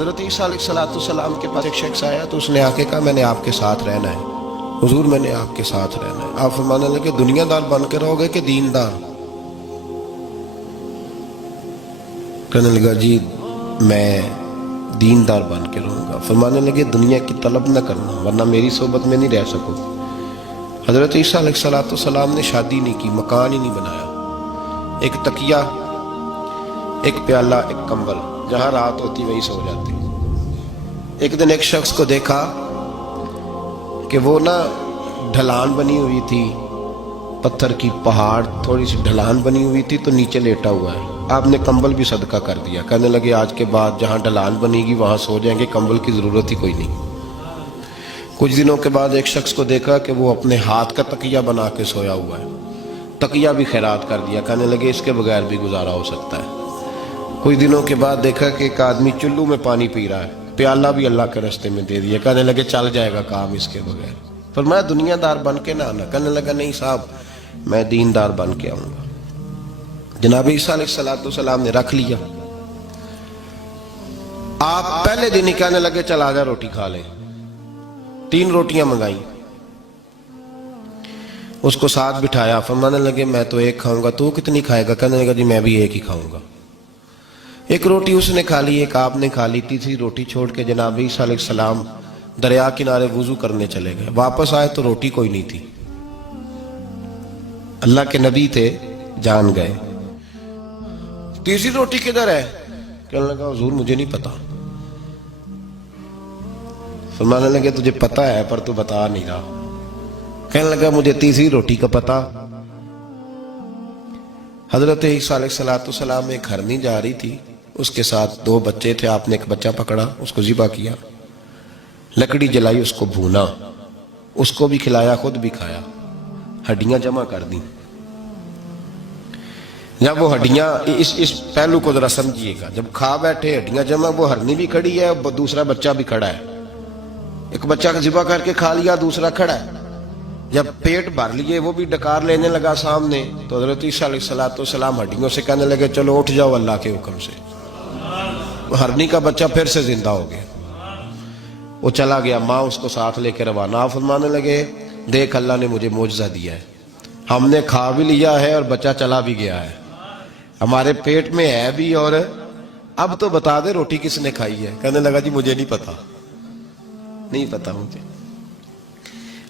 حضرت عیسیٰ علیہ السلام کے پاس ایک شخص آیا تو اس نے آ کے کہا میں نے آپ کے ساتھ رہنا ہے حضور، میں نے آپ کے ساتھ رہنا ہے۔ آپ فرمانے لگے دنیا دار بن کے رہو گے کہ دیندار؟ کہنے لگا جی میں دیندار بن کے رہوں گا۔ فرمانے لگے دنیا کی طلب نہ کرنا ورنہ میری صحبت میں نہیں رہ سکو۔ حضرت عیسیٰ علیہ السلام نے شادی نہیں کی، مکان ہی نہیں بنایا، ایک تکیہ، ایک پیالہ، ایک کمبل، جہاں رات ہوتی وہی سو جاتے۔ ایک دن ایک شخص کو دیکھا کہ وہ ڈھلان بنی ہوئی تھی، پتھر کی پہاڑ تھوڑی سی ڈھلان بنی ہوئی تھی تو نیچے لیٹا ہوا ہے۔ آپ نے کمبل بھی صدقہ کر دیا، کہنے لگے آج کے بعد جہاں ڈھلان بنے گی وہاں سو جائیں گے، کمبل کی ضرورت ہی کوئی نہیں۔ کچھ دنوں کے بعد ایک شخص کو دیکھا کہ وہ اپنے ہاتھ کا تکیہ بنا کے سویا ہوا ہے، تکیہ بھی خیرات کر دیا، کہنے لگے اس کے بغیر بھی گزارا ہو سکتا ہے۔ کچھ دنوں کے بعد دیکھا کہ ایک آدمی چلو میں پانی پی رہا ہے، پیالہ بھی اللہ کے راستے میں دے دیا، کہنے لگے چل جائے گا کام اس کے بغیر۔ فرمایا دنیا دار بن کے نہ آنا، کہنے لگا نہیں صاحب میں دیندار بن کے آؤں گا۔ جناب عیسیٰ علیہ السلام نے رکھ لیا۔ آپ پہلے دن ہی کہنے لگے چل آ جا روٹی کھا لے، 3 روٹیاں منگائیں، اس کو ساتھ بٹھایا، فرمانے لگے میں تو ایک کھاؤں گا، تو کتنی کھائے گا؟ کہنے لگا جی میں بھی ایک ہی کھاؤں گا۔ ایک روٹی اس نے کھا لی، ایک آپ نے کھا لی، تیسری روٹی چھوڑ کے جناب عیسیٰ علیہ السلام دریا کنارے وضو کرنے چلے گئے۔ واپس آئے تو روٹی کوئی نہیں تھی، اللہ کے نبی تھے، جان گئے۔ تیسری روٹی کدھر ہے؟ کہنے لگا حضور مجھے نہیں پتا۔ فرمانے لگے تجھے پتا ہے پر تو بتا نہیں رہا۔ کہنے لگا مجھے تیسری روٹی کا پتا۔ حضرت عیسیٰ علیہ السلام ایک ہرنی جا رہی تھی، اس کے ساتھ 2 بچے تھے، آپ نے ایک بچہ پکڑا، اس کو ذبح کیا، لکڑی جلائی، اس کو بھونا، اس کو بھی کھلایا، خود بھی کھایا، ہڈیاں جمع کر دیں۔ جب وہ ہڈیاں، اس پہلو کو ذرا سمجھیے گا، جب کھا بیٹھے ہڈیاں جمع، وہ ہرنی بھی کھڑی ہے، دوسرا بچہ بھی کھڑا ہے، ایک بچہ ذبح کر کے کھا لیا، دوسرا کھڑا ہے۔ جب پیٹ بھر لیے وہ بھی ڈکار لینے لگا سامنے، تو حضرت عیسیٰ علیہ السلام ہڈیوں سے کہنے لگے چلو اٹھ جاؤ اللہ کے حکم سے۔ ہرنی کا بچہ پھر سے زندہ ہو گیا، وہ چلا گیا، ماں اس کو ساتھ لے کے روانہ۔ فرمانے لگے دیکھ اللہ نے مجھے معجزہ دیا ہے، ہم نے کھا بھی لیا ہے اور بچہ چلا بھی گیا ہے، ہمارے پیٹ میں ہے بھی، اور اب تو بتا دے روٹی کس نے کھائی ہے؟ کہنے لگا جی مجھے نہیں پتا، نہیں پتا مجھے۔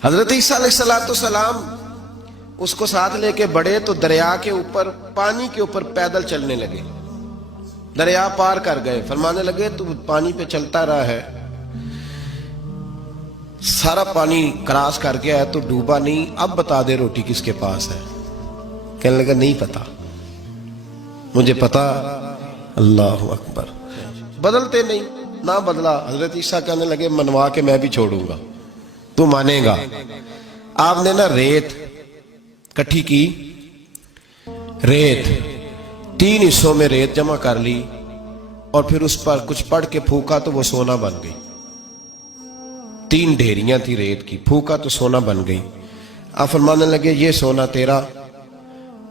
حضرت عیسیٰ علیہ السلام اس کو ساتھ لے کے بڑھے تو دریا کے اوپر، پانی کے اوپر پیدل چلنے لگے، دریا پار کر گئے۔ فرمانے لگے تو پانی پہ چلتا رہا ہے، سارا پانی کراس کر گیا ہے تو ڈوبا نہیں، اب بتا دے روٹی کس کے پاس ہے؟ کہنے لگا نہیں پتا مجھے، پتا۔ اللہ اکبر، بدلتے نہیں، نہ بدلا۔ حضرت عیسیٰ کہنے لگے منوا کے میں بھی چھوڑوں گا، تو مانے گا۔ آپ نے ریت کٹھی کی، ریت 3 حصوں میں ریت جمع کر لی، اور پھر اس پر کچھ پڑھ کے پھونکا تو وہ سونا بن گئی۔ 3 ڈھیریاں تھی ریت کی، پھونکا تو سونا بن گئی۔ آپ فرمانے لگے یہ سونا تیرا،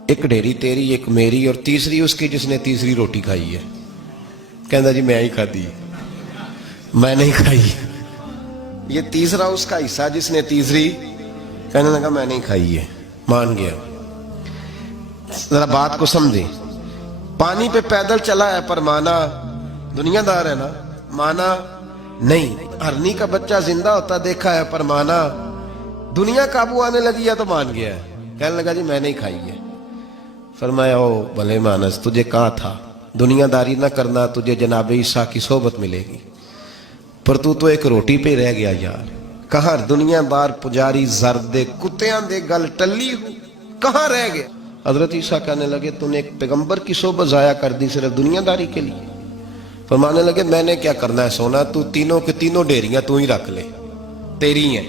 ایک ڈھیری تیری، ایک میری، اور تیسری اس کی جس نے تیسری روٹی کھائی ہے۔ کہنا جی میں ہی کھا دی، میں نہیں کھائی، یہ تیسرا اس کا حصہ جس نے تیسری، کہنے لگا میں نہیں کھائی ہے، مان گیا۔ ذرا بات کو سمجھیں، پانی پہ پیدل چلا ہے پر مانا، دنیا دار ہے نا، مانا نہیں۔ ہرنی کا بچہ زندہ ہوتا دیکھا ہے پر مانا، دنیا قابو آنے لگی ہے تو مان گیا ہے۔ کہنے لگا جی میں نہیں کھائی ہے۔ فرمایا او بھلے مانس، تجھے کہا تھا دنیا داری نہ کرنا، تجھے جناب عیسیٰ کی صحبت ملے گی، پر تو ایک روٹی پہ رہ گیا یار۔ کہاں دنیا دار پجاری زرد کتیاں دے گل ٹلی ہو، کہاں رہ گیا؟ حضرت عیسیٰ کہنے لگے تو نے ایک پیغمبر کی صحبت ضائع کر دی صرف دنیا داری کے لیے۔ فرمانے لگے میں نے کیا کرنا ہے سونا، تو تینوں کے تینوں ڈیریاں تو ہی رکھ لے، تیری ہیں،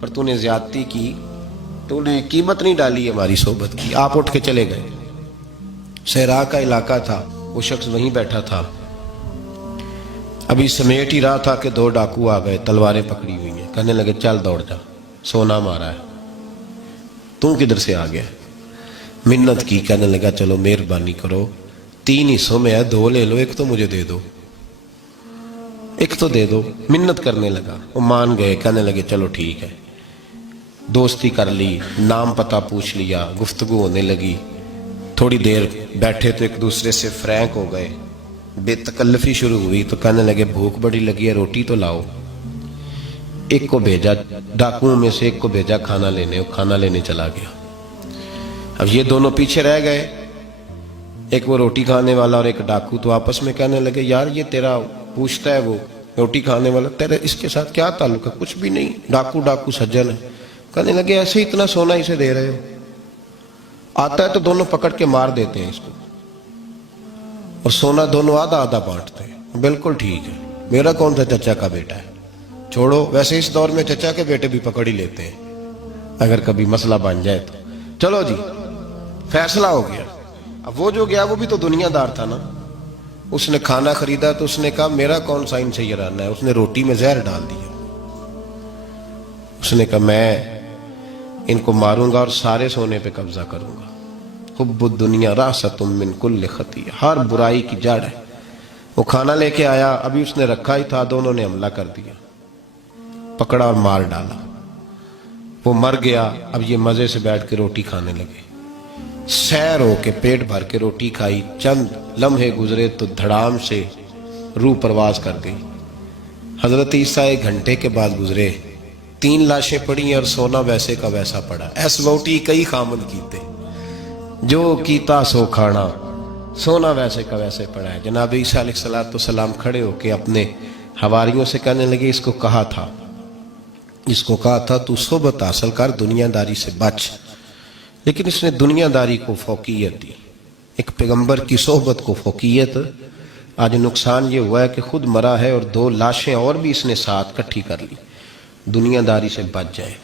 پر تو نے زیادتی کی، تو نے قیمت نہیں ڈالی ہماری صحبت کی۔ آپ اٹھ کے چلے گئے۔ صحرا کا علاقہ تھا، وہ شخص وہیں بیٹھا تھا، ابھی سمیٹ ہی رہا تھا کہ 2 ڈاکو آ گئے، تلواریں پکڑی ہوئی ہیں، کہنے لگے چل دوڑ جا، سونا مارا ہے، تو کدھر سے آ گیا؟ منت کی، کہنے لگا چلو مہربانی کرو، 3 حصوں میں ہے، 2 لے لو، ایک تو مجھے دے دو۔ ایک تو دے دو. منت کرنے لگا, وہ مان گئے, کہنے لگے چلو ٹھیک ہے. دوستی کر لی, نام پتہ پوچھ لیا, گفتگو ہونے لگی. تھوڑی دیر بیٹھے تو ایک دوسرے سے فرینک ہو گئے, بے تکلفی شروع ہوئی. تو کہنے لگے بھوک بڑی لگی ہے, روٹی تو لاؤ. ایک کو بھیجا, ڈاکوؤں میں سے ایک کو بھیجا کھانا لینے, وہ کھانا لینے چلا گیا. اب یہ دونوں پیچھے رہ گئے, ایک وہ روٹی کھانے والا اور ایک ڈاکو. تو آپس میں کہنے لگے یار یہ تیرا پوچھتا ہے وہ روٹی کھانے والا, تیرے اس کے ساتھ کیا تعلق ہے؟ کچھ بھی نہیں, ڈاکو سجن ہے. کہنے لگے ایسے اتنا سونا اسے دے رہے ہو, آتا ہے تو دونوں پکڑ کے مار دیتے ہیں اس کو, اور سونا دونوں آدھا آدھا بانٹتے ہیں. بالکل ٹھیک ہے, میرا کون سا چچا کا بیٹا ہے, چھوڑو. ویسے اس دور میں چچا کے بیٹے بھی پکڑ ہی لیتے ہیں اگر کبھی مسئلہ بن جائے تو. چلو جی, فیصلہ ہو گیا. اب وہ جو گیا وہ بھی تو دنیا دار تھا نا, اس نے کھانا خریدا تو اس نے کہا میرا کون سا ان سے یہ رہنا ہے. اس نے روٹی میں زہر ڈال دیا. اس نے کہا میں ان کو ماروں گا اور سارے سونے پہ قبضہ کروں گا. حب الدنیا راست من کل خطیہ, ہر برائی کی جڑ ہے. وہ کھانا لے کے آیا, ابھی اس نے رکھا ہی تھا, دونوں نے حملہ کر دیا, پکڑا اور مار ڈالا. وہ مر گیا. اب یہ مزے سے بیٹھ کے روٹی کھانے لگے, سیر ہو کے پیٹ بھر کے روٹی کھائی. چند لمحے گزرے تو دھڑام سے روح پرواز کر گئی. حضرت عیسیٰ 1 گھنٹے کے بعد گزرے, 3 لاشیں پڑی اور سونا ویسے کا ویسا پڑا. ایس ووٹی کئی خامن کیتے, جو کیتا سو کھانا, سونا ویسے کا ویسے پڑا ہے. جناب عیسیٰ علیہ السلام کھڑے ہو کے اپنے حواریوں سے کہنے لگے اس کو کہا تھا تو صحبت حاصل کر, دنیا داری سے بچ. لیکن اس نے دنیا داری کو فوقیت دی, ایک پیغمبر کی صحبت کو فوقیت. آج نقصان یہ ہوا ہے کہ خود مرا ہے اور 2 لاشیں اور بھی اس نے ساتھ کٹھی کر لی. دنیا داری سے بچ جائے.